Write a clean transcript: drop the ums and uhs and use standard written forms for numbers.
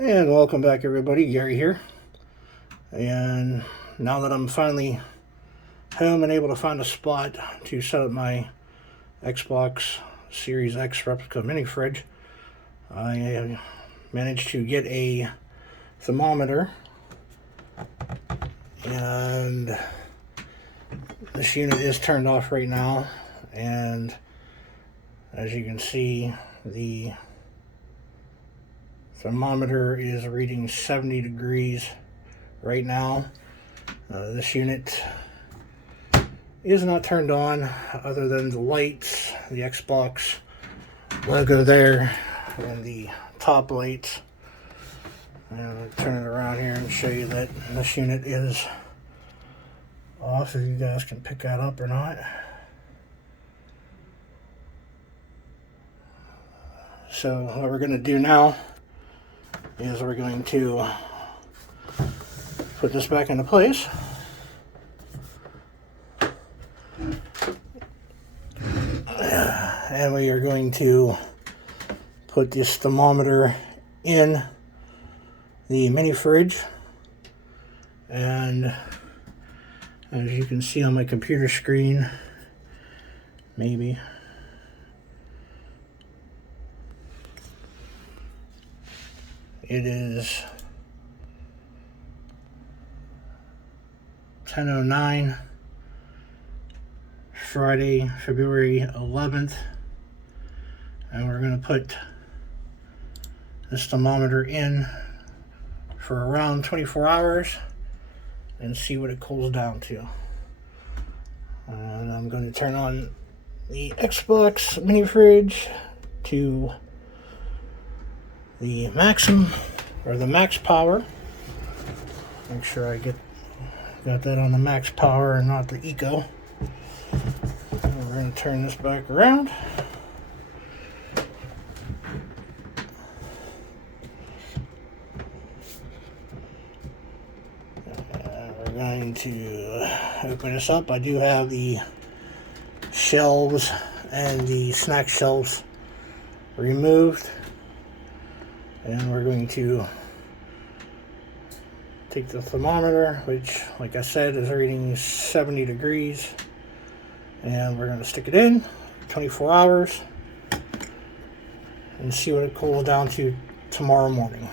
And welcome back, everybody. Gary here. And now that I'm finally home and able to find a spot to set up my Xbox Series X replica mini fridge, I managed to get a thermometer, and this unit is turned off right now, and as you can see, the thermometer is reading 70 degrees right now. This unit is not turned on other than the lights, the Xbox logo there, and the top lights. And I'll turn it around here and show you that this unit is off, if you guys can pick that up or not. So what we're going to do now is we're going to put this back into place. And we are going to put this thermometer in the mini fridge. And as you can see on my computer screen, maybe, it is 10:09, Friday, February 11th, and we're going to put this thermometer in for around 24 hours and see what it cools down to. And I'm going to turn on the Xbox mini fridge to the maximum, or the max power. Make sure I got that on the max power and not the eco. And we're going to turn this back around. We're going to open this up. I do have the shelves and the snack shelves removed. And we're going to take the thermometer, which, like I said, is reading 70 degrees, and we're going to stick it in 24 hours and see what it cools down to tomorrow morning.